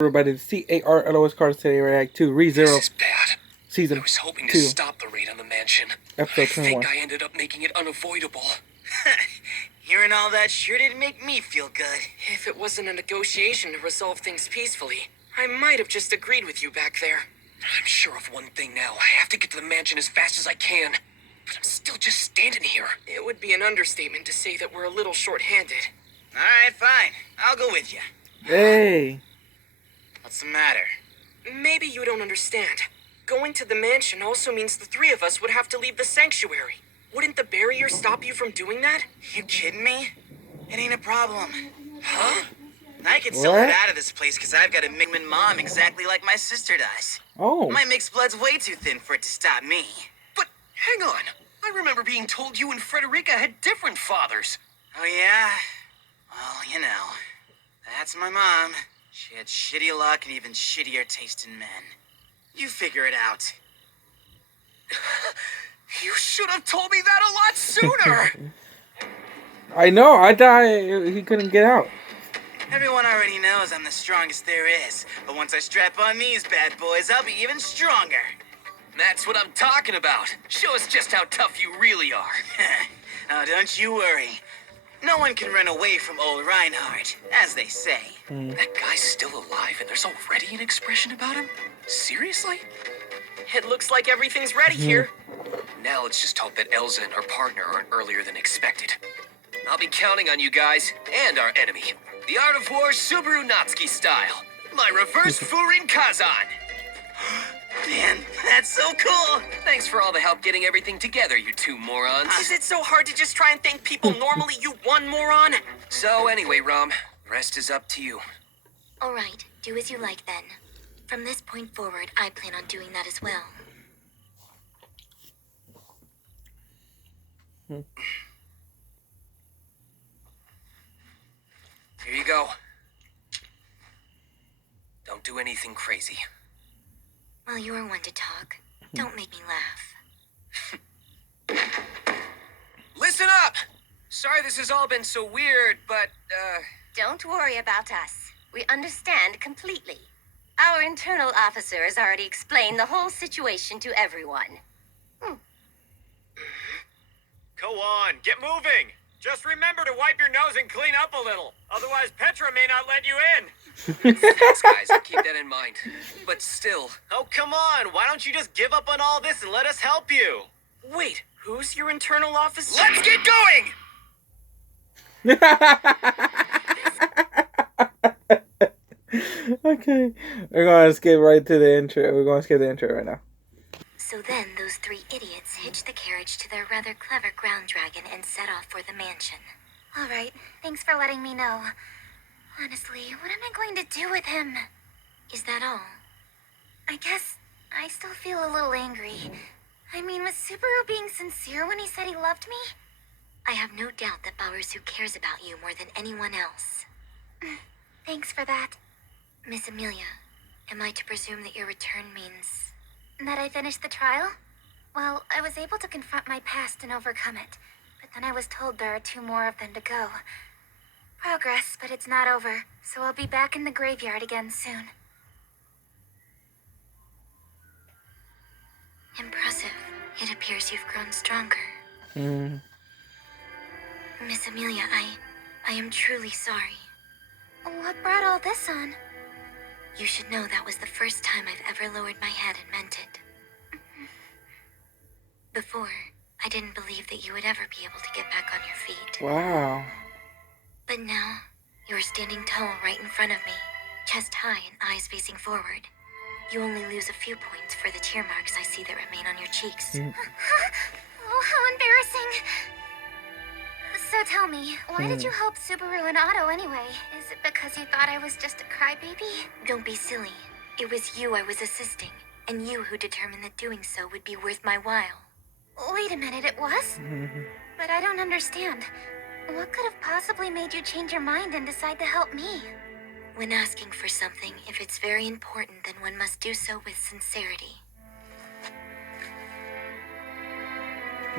Everybody, the CARLOS Cards today, React 2, ReZero. This is bad. Season I was hoping 2. to stop the raid on the mansion. Episode I 21. think I ended up making it unavoidable. Hearing all that sure didn't make me feel good. If it wasn't a negotiation to resolve things peacefully, I might have just agreed with you back there. I'm sure of one thing now. I have to get to the mansion as fast as I can. But I'm still just standing here. It would be an understatement to say that we're a little short-handed. Alright, fine. I'll go with you. Hey. What's the matter? Maybe you don't understand. Going to the mansion also means the three of us would have to leave the sanctuary. Wouldn't the barrier stop you from doing that? You kidding me? It ain't a problem. Huh? I could still What? get out of this place because I've got a Mingman mom exactly like my sister does. Oh. My mixed blood's way too thin for it to stop me. But hang on. I remember being told you and Frederica had different fathers. Oh yeah? Well, you know. That's my mom. She had shitty luck and even shittier taste in men. You figure it out. You should have told me that a lot sooner. I know. I thought he couldn't get out. Everyone already knows I'm the strongest there is. But once I strap on these bad boys, I'll be even stronger. That's what I'm talking about. Show us just how tough you really are. Oh, don't you worry. No one can run away from old Reinhardt, as they say. That guy's still alive and there's already an expression about him? Seriously? It looks like everything's ready here. Now let's just hope that Elsa and her partner aren't earlier than expected. I'll be counting on you guys and our enemy. The Art of War Subaru Natsuki style. My reverse Furin Kazan. Man, that's so cool! Thanks for all the help getting everything together, you two morons. Is it so hard to just try and thank people normally, you one moron? So anyway, Rom, the rest is up to you. All right, do as you like then. From this point forward, I plan on doing that as well. Here you go. Don't do anything crazy. Well, you're one to talk. Don't make me laugh. Listen up! Sorry this has all been so weird, but, Don't worry about us. We understand completely. Our internal officer has already explained the whole situation to everyone. Go on, get moving! Just remember to wipe your nose and clean up a little. Otherwise, Petra may not let you in. thanks guys, I'll keep that in mind. But still, Oh, come on. Why don't you just give up on all this and let us help you? Wait, who's your internal officer? let's get going! Okay. We're going to skip right to the intro. We're going to skip the intro right now. So then those three idiots hitched the carriage to their rather clever ground dragon and set off for the mansion. All right, thanks for letting me know. Honestly, what am I going to do with him? Is that all? I guess I still feel a little angry. I mean, was Subaru being sincere when he said he loved me? I have no doubt that Baorusu cares about you more than anyone else. Thanks for that. Miss Amelia, am I to presume that your return means... that I finished the trial? Well, I was able to confront my past and overcome it, but then I was told there are 2 more of them to go. Progress, but it's not over, so I'll be back in the graveyard again soon. Impressive. It appears you've grown stronger. Miss Amelia, I am truly sorry. What brought all this on? You should know that was the first time I've ever lowered my head and meant it. Before, I didn't believe that you would ever be able to get back on your feet. Wow. But now, you're standing tall right in front of me, chest high and eyes facing forward. You only lose a few points for the tear marks I see that remain on your cheeks. Oh, how embarrassing. So tell me, why did you help Subaru and Otto anyway? Is it because you thought I was just a crybaby? Don't be silly. It was you I was assisting, and you who determined that doing so would be worth my while. Wait a minute, it was? But I don't understand. What could have possibly made you change your mind and decide to help me? When asking for something, if it's very important, then one must do so with sincerity.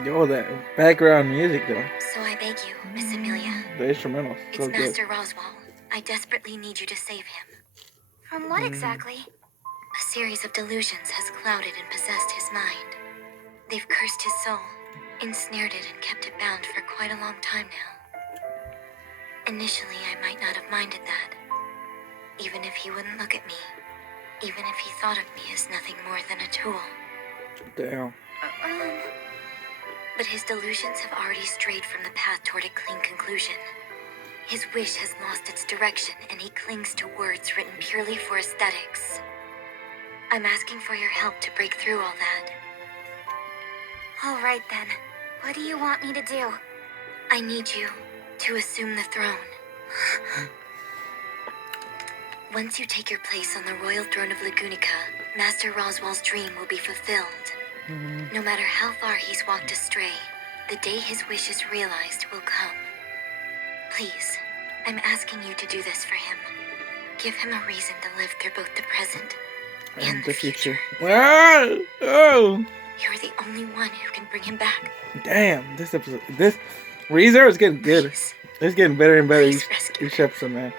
Yo, that background music though. So I beg you, Miss Amelia. The instrumental. It's So good. Master Roswell. I desperately need you to save him. From what exactly? A series of delusions has clouded and possessed his mind. They've cursed his soul, ensnared it, and kept it bound for quite a long time now. Initially, I might not have minded that. Even if he wouldn't look at me. Even if he thought of me as nothing more than a tool. Damn. But his delusions have already strayed from the path toward a clean conclusion. His wish has lost its direction, and he clings to words written purely for aesthetics. I'm asking for your help to break through all that. All right then. What do you want me to do? I need you to assume the throne. Once you take your place on the royal throne of Lagunica, Master Roswell's dream will be fulfilled. No matter how far he's walked astray, the day his wish is realized will come. Please, I'm asking you to do this for him. Give him a reason to live through both the present and the future. Oh, oh, You're the only one who can bring him back. damn! This episode, this ReZero is getting good. Please. It's getting better and better Please rescue each episode, man.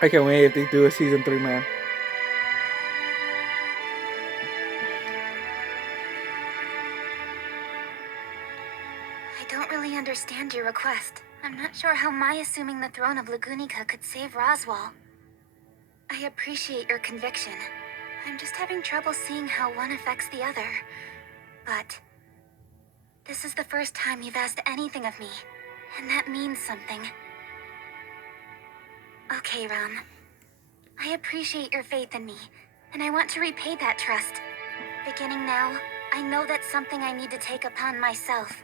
I can't wait if they do a season 3, man. I don't really understand your request. I'm not sure how my assuming the throne of Lagunica could save Roswell. I appreciate your conviction. I'm just having trouble seeing how one affects the other. But this is the first time you've asked anything of me, and that means something. Okay, Ram. I appreciate your faith in me, and I want to repay that trust. Beginning now, I know that's something I need to take upon myself.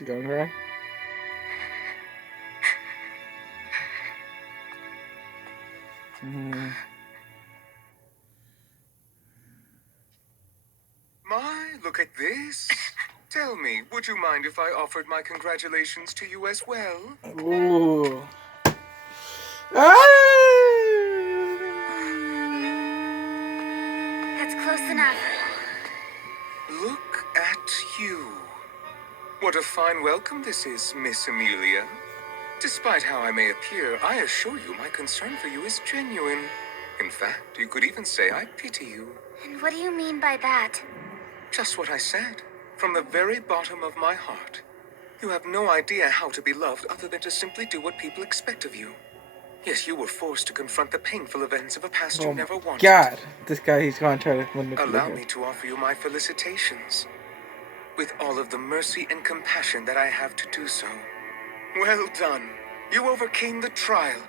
You gonna cry? My, look at this. Tell me, would you mind if I offered my congratulations to you as well? Ooh. Ah! That's close enough. Look at you. What a fine welcome this is, Miss Amelia. Despite how I may appear, I assure you my concern for you is genuine. In fact, you could even say I pity you. And what do you mean by that? Just what I said, from the very bottom of my heart. You have no idea how to be loved other than to simply do what people expect of you. Yet you were forced to confront the painful events of a past you Oh never my wanted. God, this guy, he's gonna try to manipulate Allow her. me to offer you my felicitations. With all of the mercy and compassion that I have to do so. Well done. You overcame the trial,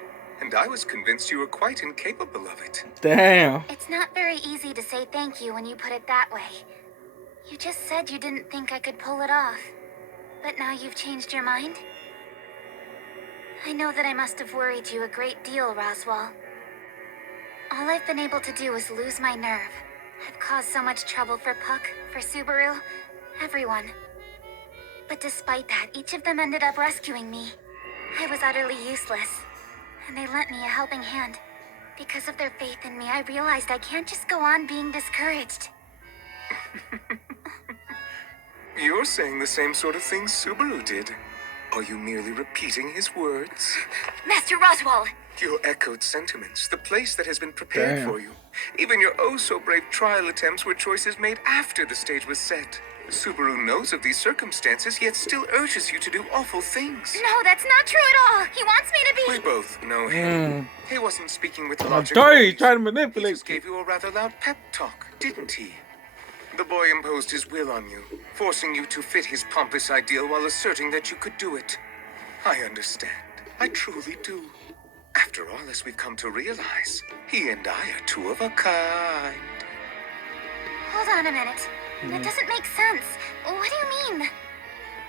and I was convinced you were quite incapable of it. Damn. It's not very easy to say thank you when you put it that way. You just said you didn't think I could pull it off. But now you've changed your mind? I know that I must have worried you a great deal, Roswell. All I've been able to do is lose my nerve. I've caused so much trouble for Puck, for Subaru, everyone. But despite that, each of them ended up rescuing me. I was utterly useless, and they lent me a helping hand. Because of their faith in me, I realized I can't just go on being discouraged. You're saying the same sort of things Subaru did. Are you merely repeating his words? Master Roswell! Your echoed sentiments, the place that has been prepared Damn. for you. Even your oh-so-brave trial attempts were choices made after the stage was set. Subaru knows of these circumstances, yet still urges you to do awful things. No, that's not true at all! He wants me to We be... both know him. He wasn't speaking with logic. tell you, he's trying to He manipulate just gave you a rather loud pep talk, didn't he? The boy imposed his will on you, forcing you to fit his pompous ideal while asserting that you could do it. I understand. I truly do. After all, as we've come to realize, he and I are two of a kind. Hold on a minute. That doesn't make sense. What do you mean?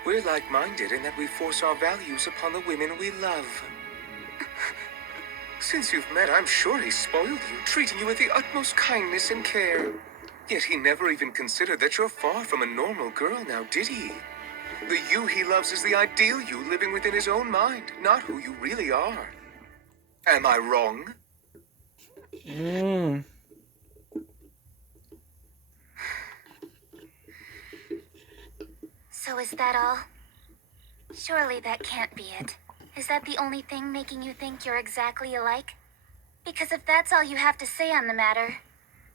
We're like-minded in that we force our values upon the women we love. Since you've met, I'm sure he spoiled you, treating you with the utmost kindness and care. Yet he never even considered that you're far from a normal girl now, did he? The you he loves is the ideal you living within his own mind, not who you really are. Am I wrong? So is that all? Surely that can't be it. Is that the only thing making you think you're exactly alike? Because if that's all you have to say on the matter,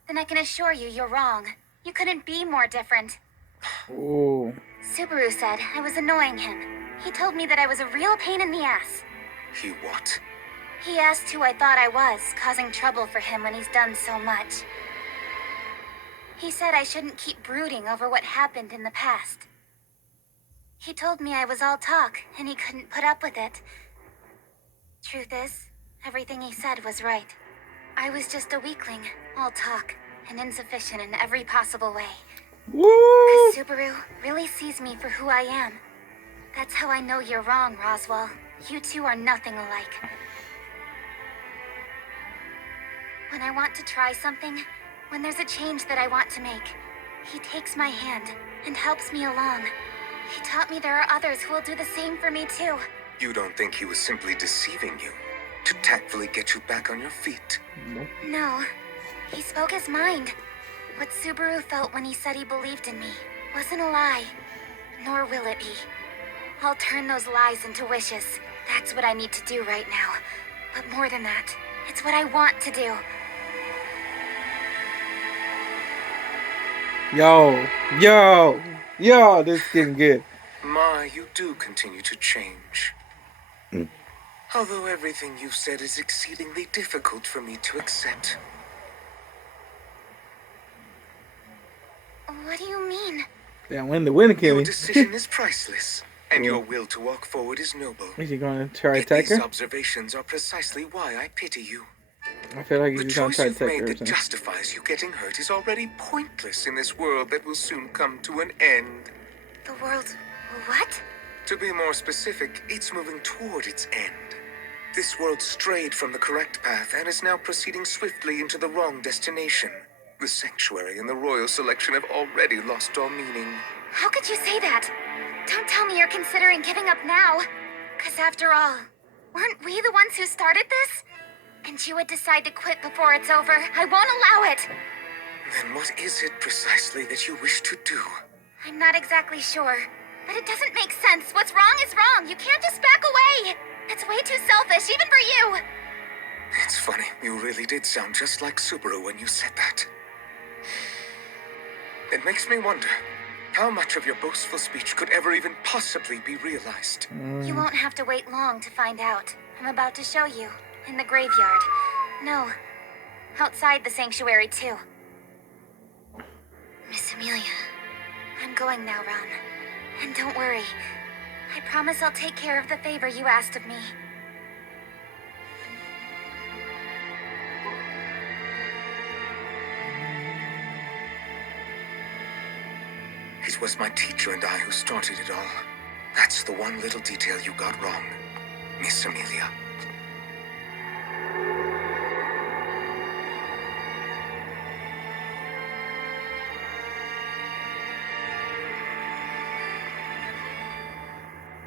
then I can assure you you're wrong. You couldn't be more different. Ooh. Subaru said I was annoying him. He told me that I was a real pain in the ass. He what? He asked who I thought I was, causing trouble for him when he's done so much. He said I shouldn't keep brooding over what happened in the past. He told me I was all talk, and he couldn't put up with it. Truth is, everything he said was right. I was just a weakling, all talk, and insufficient in every possible way. Woo! 'Cause Subaru really sees me for who I am. That's how I know you're wrong, Roswell. You two are nothing alike. When I want to try something, when there's a change that I want to make, he takes my hand and helps me along. He taught me there are others who will do the same for me too. You don't think he was simply deceiving you to tactfully get you back on your feet? No, he spoke his mind. What Subaru felt when he said he believed in me wasn't a lie, nor will it be. I'll turn those lies into wishes. That's what I need to do right now. But more than that, it's what I want to do. Yo, this is getting good. Ma, you do continue to change. Although everything you've said is exceedingly difficult for me to accept. What do you mean? Damn, when the winner kill Your me. decision is priceless, and your will to walk forward is noble. Is he gonna try to Yet attack these her? observations are precisely why I pity you. I feel like The he's gonna choice try to you've attack made her or that something. justifies you getting hurt is already pointless in this world that will soon come to an end. The world... what? To be more specific, it's moving toward its end. This world strayed from the correct path and is now proceeding swiftly into the wrong destination. The Sanctuary and the Royal Selection have already lost all meaning. How could you say that? Don't tell me you're considering giving up now. 'Cause after all, weren't we the ones who started this? And you would decide to quit before it's over. I won't allow it. Then what is it precisely that you wish to do? I'm not exactly sure. But it doesn't make sense. What's wrong is wrong. You can't just back away. That's way too selfish, even for you. It's funny, you really did sound just like Subaru when you said that. It makes me wonder, how much of your boastful speech could ever even possibly be realized? You won't have to wait long to find out. I'm about to show you. In the graveyard. No. Outside the sanctuary, too. Miss Amelia. I'm going now, Ron. And don't worry. I promise I'll take care of the favor you asked of me. It was my teacher and I who started it all. That's the one little detail you got wrong, Miss Amelia.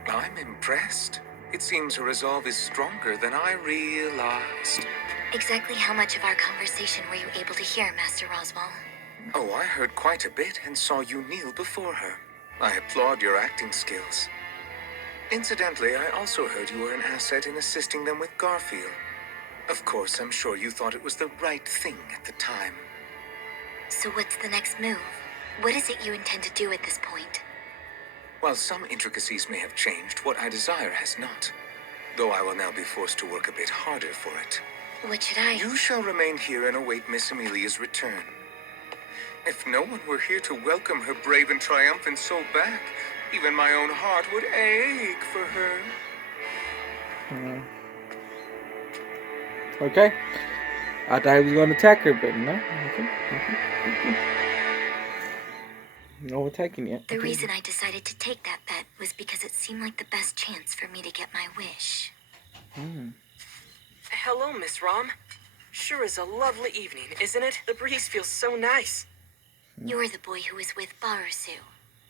I'm impressed. It seems her resolve is stronger than I realized. Exactly how much of our conversation were you able to hear, Master Roswell? Oh, I heard quite a bit and saw you kneel before her. I applaud your acting skills. Incidentally, I also heard you were an asset in assisting them with Garfield. Of course, I'm sure you thought it was the right thing at the time. So what's the next move? What is it you intend to do at this point? While some intricacies may have changed, what I desire has not. Though I will now be forced to work a bit harder for it. What should I... You shall remain here and await Miss Amelia's return. If no one were here to welcome her brave and triumphant soul back, even my own heart would ache for her. Okay. I thought he was going to attack her, but no. Okay. No attacking yet. The reason I decided to take that bet was because it seemed like the best chance for me to get my wish. Hello, Miss Rom. Sure is a lovely evening, isn't it? The breeze feels so nice. You're the boy who was with Barusu.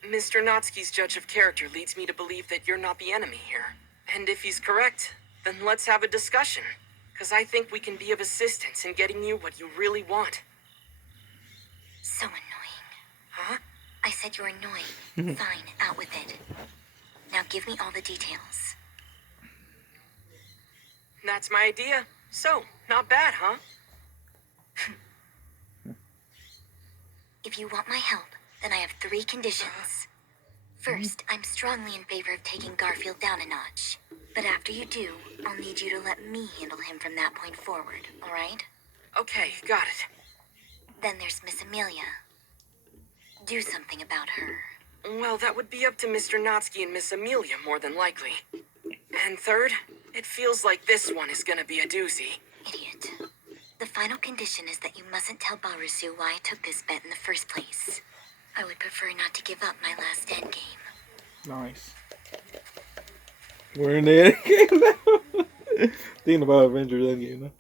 Mr. Natsuki's judge of character leads me to believe that you're not the enemy here. And if he's correct, then let's have a discussion. Because I think we can be of assistance in getting you what you really want. So annoying. Huh? I said you're annoying. Fine, out with it. Now give me all the details. That's my idea. So, not bad, huh? If you want my help, then I have 3 conditions. First, I'm strongly in favor of taking Garfield down a notch. But after you do, I'll need you to let me handle him from that point forward, alright? Okay, got it. Then there's Miss Amelia. Do something about her. Well, that would be up to Mr. Natsuki and Miss Amelia, more than likely. And third, it feels like this one is gonna be a doozy. Idiot. The final condition is that you mustn't tell Barusu why I took this bet in the first place. I would prefer not to give up my last endgame. Nice. We're in the endgame now. Thinking about Avengers Endgame now.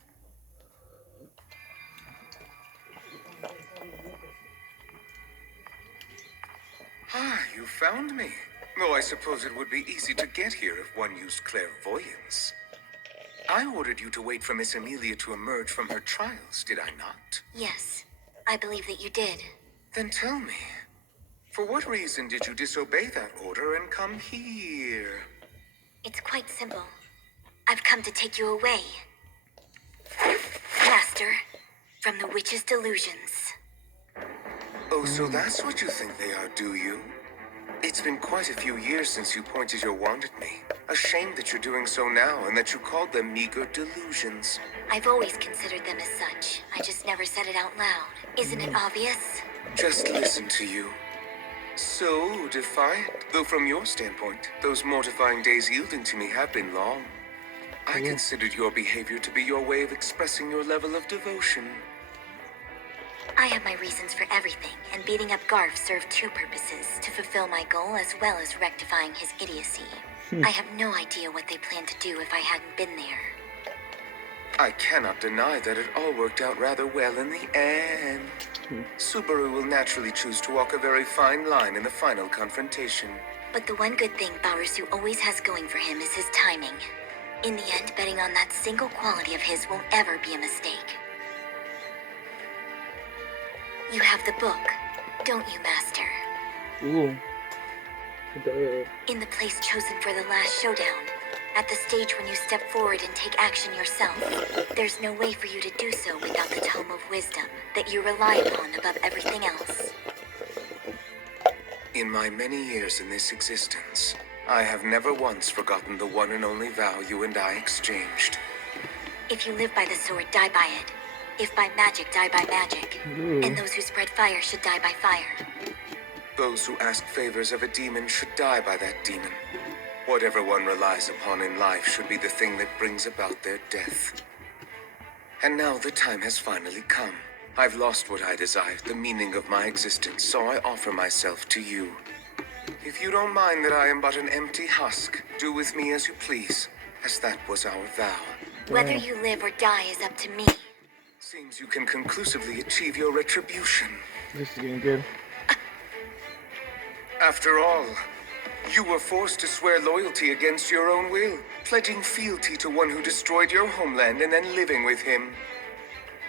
Ah, you found me. Though I suppose it would be easy to get here if one used clairvoyance. I ordered you to wait for Miss Amelia to emerge from her trials, did I not? Yes, I believe that you did. Then tell me, for what reason did you disobey that order and come here? It's quite simple. I've come to take you away. Master, from the witch's delusions. Oh, so that's what you think they are, do you? It's been quite a few years since you pointed your wand at me. A shame that you're doing so now and that you called them meager delusions. I've always considered them as such. I just never said it out loud. Isn't it obvious? Just listen to you. So defiant. Though from your standpoint, those mortifying days yielding to me have been long. I considered your behavior to be your way of expressing your level of devotion. I have my reasons for everything, and beating up Garf served 2 purposes, to fulfill my goal as well as rectifying his idiocy. I have no idea what they planned to do if I hadn't been there. I cannot deny that it all worked out rather well in the end. Subaru will naturally choose to walk a very fine line in the final confrontation. But the one good thing Barusu always has going for him is his timing. In the end, betting on that single quality of his won't ever be a mistake. You have the book, don't you, Master? Ooh. In the place chosen for the last showdown, at the stage when you step forward and take action yourself, there's no way for you to do so without the Tome of Wisdom that you rely upon above everything else. In my many years in this existence, I have never once forgotten the one and only vow you and I exchanged. If you live by the sword, die by it. If by magic, die by magic. And those who spread fire should die by fire. Those who ask favors of a demon should die by that demon. Whatever one relies upon in life should be the thing that brings about their death. And now the time has finally come. I've lost what I desired, the meaning of my existence, so I offer myself to you. If you don't mind that I am but an empty husk, do with me as you please, as that was our vow. Whether you live or die is up to me. Seems you can conclusively achieve your retribution. This is getting good. After all, you were forced to swear loyalty against your own will, pledging fealty to one who destroyed your homeland and then living with him.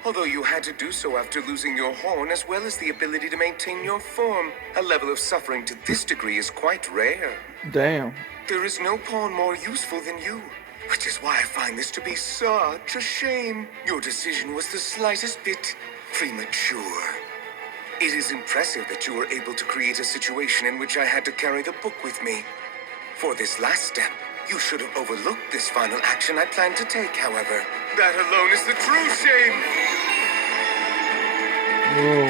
Although you had to do so after losing your horn as well as the ability to maintain your form, a level of suffering to this degree is quite rare. Damn. There is no pawn more useful than you, which is why I find this to be such a shame. Your decision was the slightest bit premature. It is impressive that you were able to create a situation in which I had to carry the book with me. For this last step, you should have overlooked this final action I planned to take, however. That alone is the true shame! Whoa.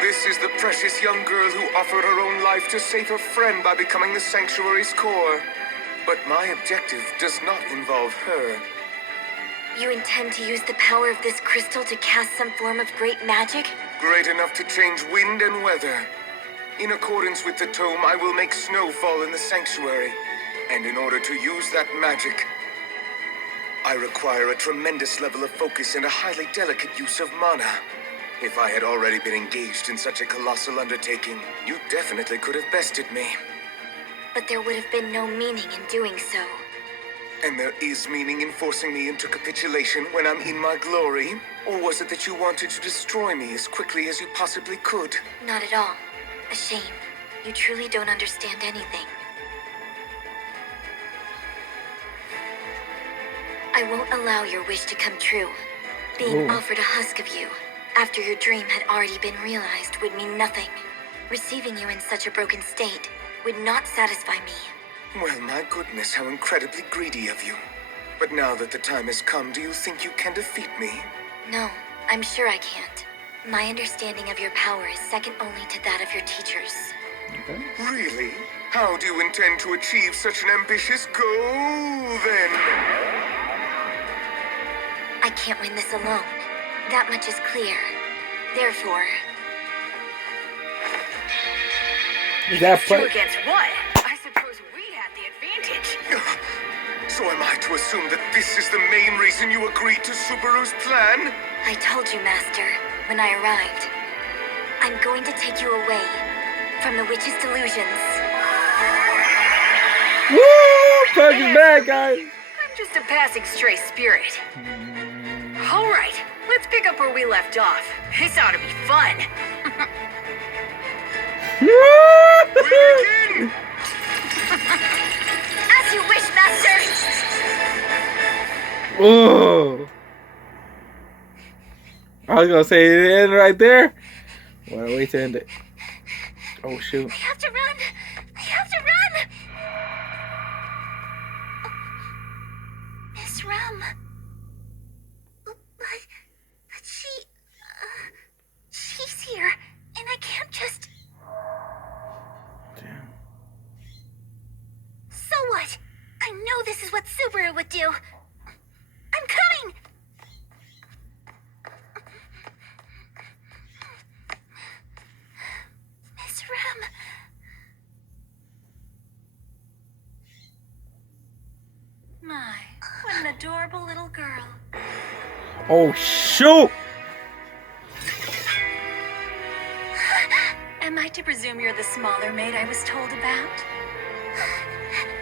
This is the precious young girl who offered her own life to save her friend by becoming the Sanctuary's core. But my objective does not involve her. You intend to use the power of this crystal to cast some form of great magic? Great enough to change wind and weather. In accordance with the tome, I will make snow fall in the sanctuary. And in order to use that magic, I require a tremendous level of focus and a highly delicate use of mana. If I had already been engaged in such a colossal undertaking, you definitely could have bested me. But there would have been no meaning in doing so. And there is meaning in forcing me into capitulation when I'm in my glory? Or was it that you wanted to destroy me as quickly as you possibly could? Not at all. A shame. You truly don't understand anything. I won't allow your wish to come true. Being Ooh. offered a husk of you, after your dream had already been realized, would mean nothing. Receiving you in such a broken state would not satisfy me. Well, my goodness, how incredibly greedy of you. But now that the time has come, do you think you can defeat me? No, I'm sure I can't. My understanding of your power is second only to that of your teachers. Okay. Really? How do you intend to achieve such an ambitious goal, then? I can't win this alone. That much is clear. Therefore, Is that Two play? against what? I suppose we had the advantage. So am I to assume that this is the main reason you agreed to Subaru's plan? I told you, Master, when I arrived. I'm going to take you away from the witch's delusions. Woo! Pug is back, guys. I'm just a passing stray spirit. All right, let's pick up where we left off. This ought to be fun. Begin! As you wish, Master! Oh. I was gonna say it end right there. Well, wait to end it. Oh shoot. I have to run! I have to run! Miss Rum. But she's here, and I can't just... Damn. So what? I know this is what Subaru would do. I'm coming! Miss Rum. My, what an adorable little girl. Oh shoot. Am I to presume you're the smaller maid I was told about?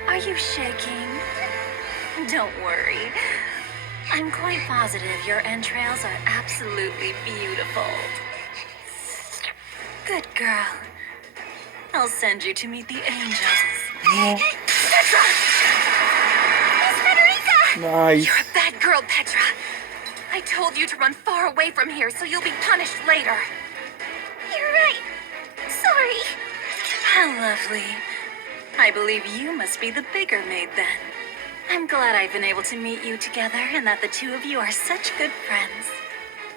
Are you shaking? Don't worry. I'm quite positive your entrails are absolutely beautiful. Good girl. I'll send you to meet the angels. Oh, Petra! Miss Federica! nice. You're a bad girl, Petra. I told you to run far away from here so you'll be punished later. You're right. Sorry. How lovely. I believe you must be the bigger maid then. I'm glad I've been able to meet you together and that the two of you are such good friends.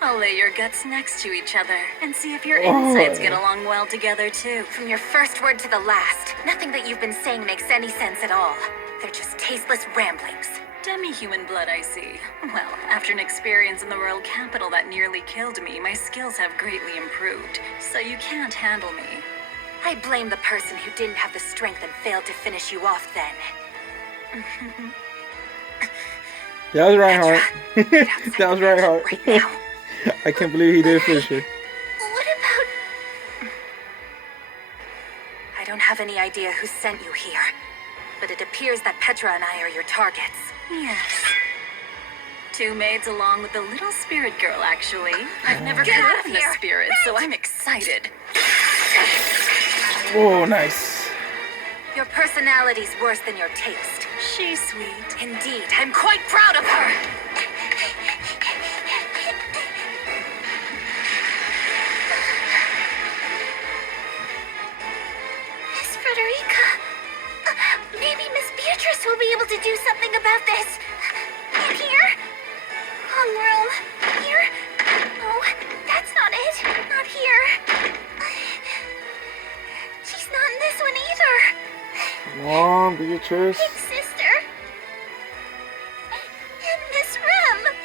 I'll lay your guts next to each other and see if your insides get along well together too. From your first word to the last, nothing that you've been saying makes any sense at all. They're just tasteless ramblings. Demi-human blood, I see. Well, after an experience in the royal capital that nearly killed me, my skills have greatly improved, so you can't handle me. I blame the person who didn't have the strength and failed to finish you off then. That was Reinhardt. Get outside That was the mansion Reinhardt. right now. I can't believe he did finish her. What about... I don't have any idea who sent you here, but it appears that Petra and I are your targets. Yes. Two maids along with the little spirit girl, actually. I've never Get out of ridden a here! spirit, so I'm excited. Oh, nice. Your personality's worse than your taste. She's sweet. Indeed, I'm quite proud of her! Miss Frederica, maybe Miss Beatrice will be able to do something about this. In here? Homeroom. Here? No, that's not it. Not here. She's not in this one either. Come on, Beatrice. Big sister. In this room.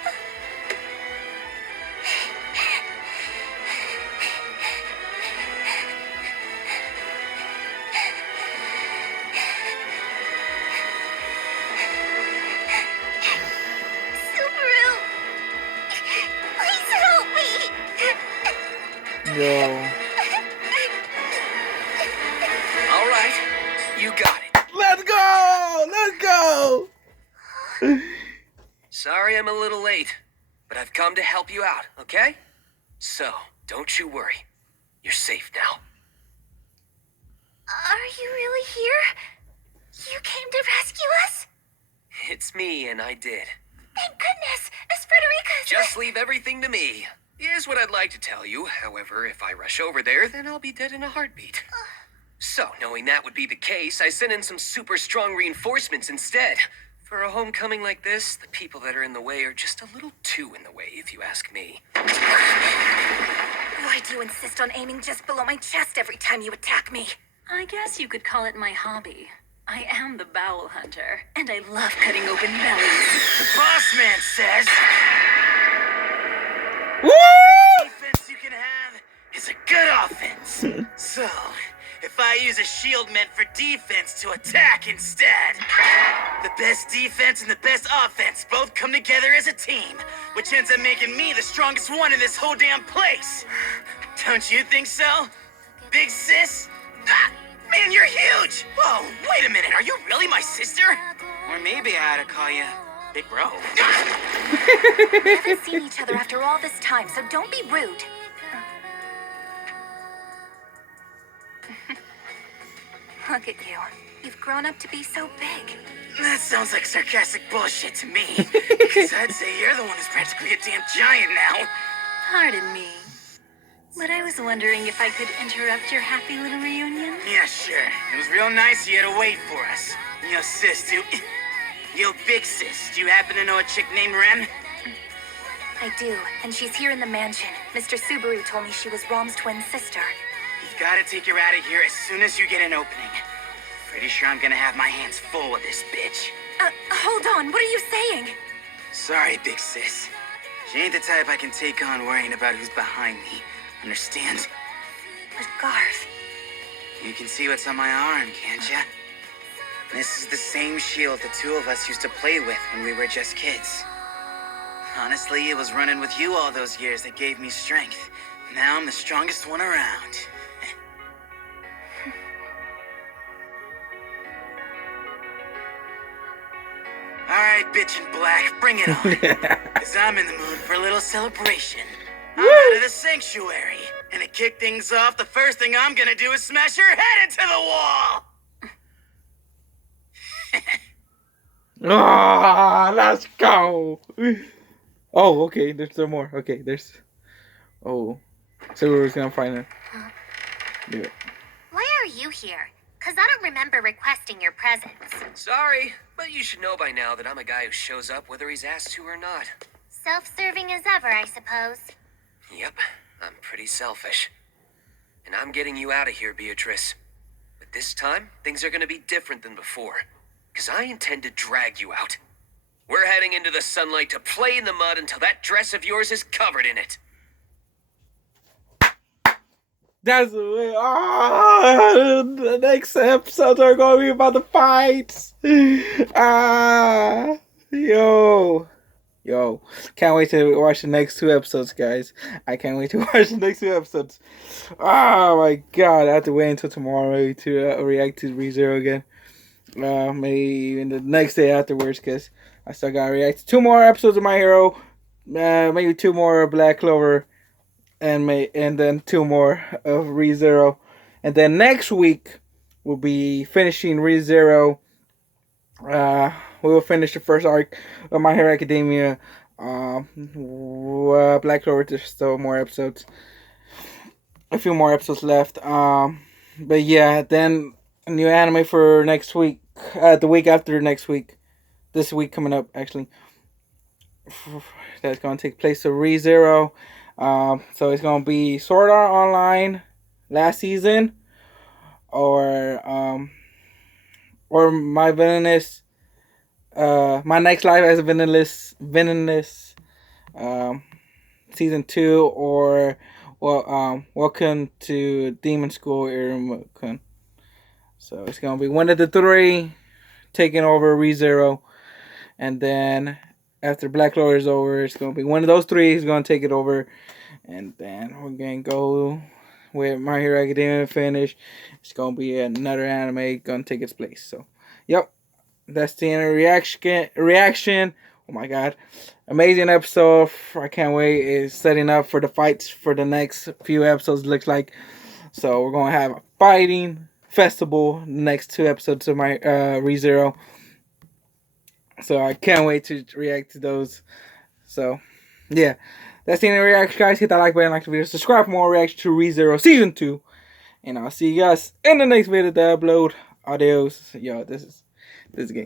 Subaru. Please help me. Yo. All right, you got it. Let's go! Let's go! Sorry I'm a little late, but I've come to help you out, okay? So, don't you worry. You're safe now. Are you really here? You came to rescue us? It's me, and I did. Thank goodness! Miss Frederica's... Just leave everything to me. Here's what I'd like to tell you. However, if I rush over there, then I'll be dead in a heartbeat. So, knowing that would be the case, I sent in some super strong reinforcements instead. For a homecoming like this, the people that are in the way are just a little too in the way, if you ask me. Why do you insist on aiming just below my chest every time you attack me? I guess you could call it my hobby. I am the bowel hunter, and I love cutting open bellies. The boss man says... Woo! The defense you can have is a good offense. So, if I use a shield meant for defense to attack instead, the best defense and the best offense both come together as a team, which ends up making me the strongest one in this whole damn place. Don't you think so, big sis? Ah, man, you're huge! Whoa, wait a minute, are you really my sister? Or maybe I ought to call you Big Bro. We haven't seen each other after all this time, so don't be rude. Look at you. You've grown up to be so big. That sounds like sarcastic bullshit to me. Because I'd say you're the one who's practically a damn giant now. Pardon me. But I was wondering if I could interrupt your happy little reunion. Yeah, sure. It was real nice you had to wait for us. Yo, sis, Yo, big sis, do you happen to know a chick named Ren? I do, and she's here in the mansion. Mr. Subaru told me she was Rom's twin sister. You've got to take her out of here as soon as you get an opening. Pretty sure I'm gonna have my hands full with this bitch. Hold on, what are you saying? Sorry, big sis. She ain't the type I can take on worrying about who's behind me. Understand? But Garth... You can see what's on my arm, can't ya? This is the same shield the two of us used to play with when we were just kids. Honestly, it was running with you all those years that gave me strength. Now I'm the strongest one around. Alright, bitch in black, bring it on. Cause I'm in the mood for a little celebration. I'm out of the sanctuary. And to kick things off, the first thing I'm gonna do is smash her head into the wall! Ah, let's go. Oh, okay. There's some more. Okay, there's. Oh, so we're gonna find it. Do it. Why are you here? Cause I don't remember requesting your presence. Sorry, but you should know by now that I'm a guy who shows up whether he's asked to or not. Self-serving as ever, I suppose. Yep, I'm pretty selfish. And I'm getting you out of here, Beatrice. But this time, things are gonna be different than before. Because I intend to drag you out. We're heading into the sunlight to play in the mud until that dress of yours is covered in it. That's the way. The next episodes are going to be about the fights. Yo. Can't wait to watch the next two episodes, guys. I can't wait to watch the next two episodes. Oh my god, I have to wait until tomorrow maybe to react to ReZero again. Maybe even the next day afterwards, because I still gotta react to 2 more episodes of My Hero, maybe 2 more of Black Clover, and then 2 more of ReZero, and then next week we'll be finishing ReZero. We will finish the first arc of My Hero Academia. Black Clover, there's still more episodes, a few more episodes left. But yeah, then a new anime for next week. The week after next week. This week coming up, actually. That's going to take place to ReZero. So it's going to be Sword Art Online last season. Or My Villainous. My Next Life as a Villainous season 2. Or Welcome to Demon School Iruma-kun. So it's going to be one of the 3 taking over ReZero. And then after Black Clover is over, it's going to be one of those 3 who's going to take it over. And then we're going to go with My Hero Academia finish. It's going to be another anime going to take its place. So, yep. That's the end of the reaction. Oh my god. Amazing episode. I can't wait. It's setting up for the fights for the next few episodes, looks like. So we're going to have a fighting festival next 2 episodes of my ReZero. So I can't wait to react to those. So, yeah. That's the end of the reaction, guys. Hit that like button, like the video, subscribe for more reaction to ReZero Season 2. And I'll see you guys in the next video that I upload. Adios. Yo, this is getting